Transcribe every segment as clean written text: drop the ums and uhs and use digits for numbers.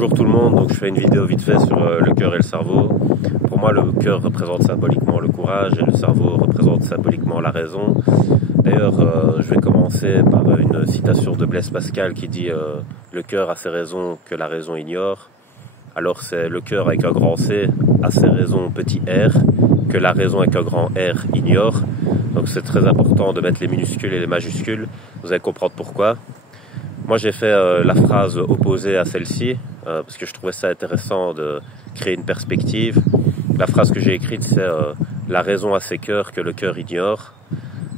Bonjour tout le monde, donc je fais une vidéo vite fait sur le cœur et le cerveau. Pour moi, le cœur représente symboliquement le courage et le cerveau représente symboliquement la raison. D'ailleurs, je vais commencer par une citation de Blaise Pascal qui dit le cœur a ses raisons que la raison ignore. Alors c'est le cœur avec un grand C a ses raisons petit r que la raison avec un grand R ignore. Donc c'est très important de mettre les minuscules et les majuscules. Vous allez comprendre pourquoi. Moi j'ai fait la phrase opposée à celle-ci parce que je trouvais ça intéressant de créer une perspective. La phrase que j'ai écrite c'est la raison a ses cœurs que le cœur ignore.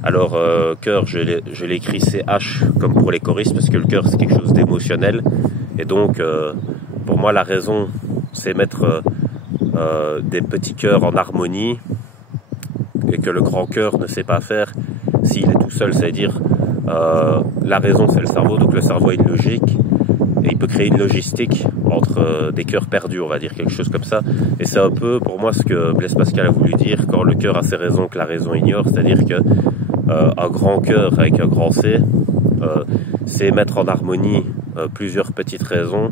Alors cœur je l'ai écrit CH comme pour les choristes parce que le cœur c'est quelque chose d'émotionnel et donc pour moi la raison c'est mettre des petits cœurs en harmonie et que le grand cœur ne sait pas faire s'il est tout seul, c'est-à-dire la raison c'est le cerveau, donc le cerveau a une logique et il peut créer une logistique entre des cœurs perdus, on va dire quelque chose comme ça. Et c'est un peu pour moi ce que Blaise Pascal a voulu dire quand le cœur a ses raisons que la raison ignore, c'est-à-dire que un grand cœur avec un grand C, c'est mettre en harmonie plusieurs petites raisons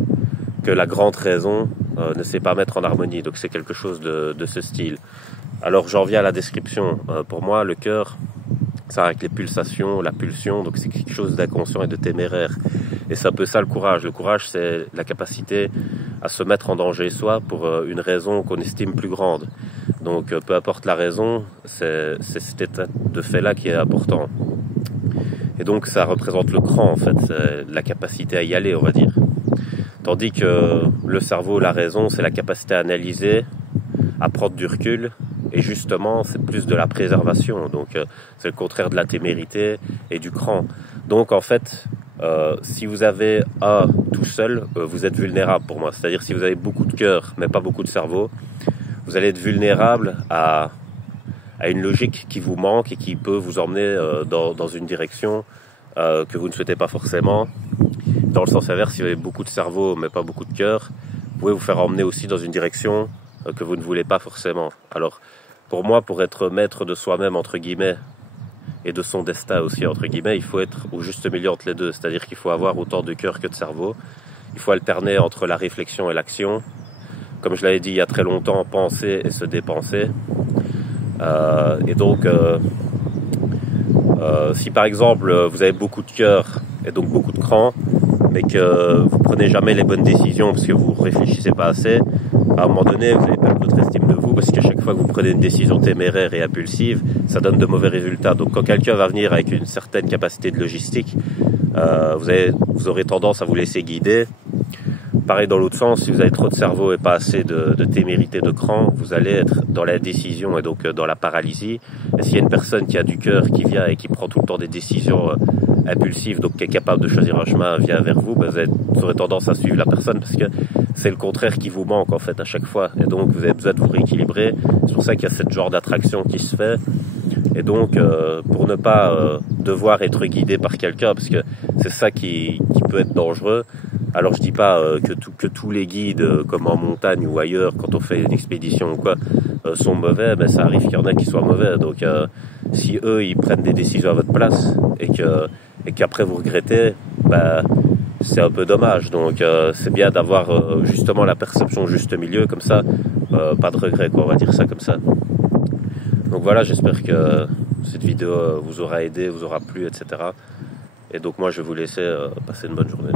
que la grande raison ne sait pas mettre en harmonie. Donc c'est quelque chose de ce style. Alors j'en viens à la description. Pour moi, le cœur, ça avec les pulsations, la pulsion, donc c'est quelque chose d'inconscient et de téméraire. Et c'est un peu ça le courage. Le courage, c'est la capacité à se mettre en danger soi pour une raison qu'on estime plus grande. Donc peu importe la raison, c'est cet état de fait-là qui est important. Et donc ça représente le cran en fait, c'est la capacité à y aller, on va dire. Tandis que le cerveau, la raison, c'est la capacité à analyser, à prendre du recul. Et justement, c'est plus de la préservation. Donc c'est le contraire de la témérité et du cran. Donc en fait, si vous avez un tout seul, vous êtes vulnérable pour moi. C'est-à-dire si vous avez beaucoup de cœur, mais pas beaucoup de cerveau, vous allez être vulnérable à une logique qui vous manque et qui peut vous emmener dans une direction que vous ne souhaitez pas forcément. Dans le sens inverse, si vous avez beaucoup de cerveau mais pas beaucoup de cœur, vous pouvez vous faire emmener aussi dans une direction que vous ne voulez pas forcément. Alors pour moi, pour être maître de soi-même entre guillemets et de son destin aussi entre guillemets, il faut être au juste milieu entre les deux. C'est-à-dire qu'il faut avoir autant de cœur que de cerveau. Il faut alterner entre la réflexion et l'action. Comme je l'avais dit il y a très longtemps, penser et se dépenser. Et donc si par exemple vous avez beaucoup de cœur et donc beaucoup de cran, mais que vous prenez jamais les bonnes décisions parce que vous réfléchissez pas assez, à un moment donné vous allez perdre votre estime de vous parce qu'à chaque fois que vous prenez une décision téméraire et impulsive, ça donne de mauvais résultats. Donc quand quelqu'un va venir avec une certaine capacité de logistique, vous aurez tendance à vous laisser guider. Pareil dans l'autre sens, si vous avez trop de cerveau et pas assez de témérité, de cran, vous allez être dans la décision et donc dans la paralysie. Et s'il y a une personne qui a du cœur, qui vient et qui prend tout le temps des décisions impulsives, donc qui est capable de choisir un chemin, vient vers vous, vous aurez tendance à suivre la personne parce que c'est le contraire qui vous manque en fait à chaque fois. Et donc vous avez besoin de vous rééquilibrer. C'est pour ça qu'il y a ce genre d'attraction qui se fait. Et donc pour ne pas devoir être guidé par quelqu'un, parce que c'est ça qui peut être dangereux. Alors je dis pas que tous les guides, comme en montagne ou ailleurs, quand on fait une expédition ou quoi, sont mauvais, mais ça arrive qu'il y en a qui soient mauvais. Donc si eux ils prennent des décisions à votre place et qu'après vous regrettez, c'est un peu dommage. Donc c'est bien d'avoir justement la perception juste milieu, comme ça, pas de regret quoi, on va dire ça comme ça. Donc voilà, j'espère que cette vidéo vous aura aidé, vous aura plu, etc. Et donc moi je vais vous laisser passer une bonne journée.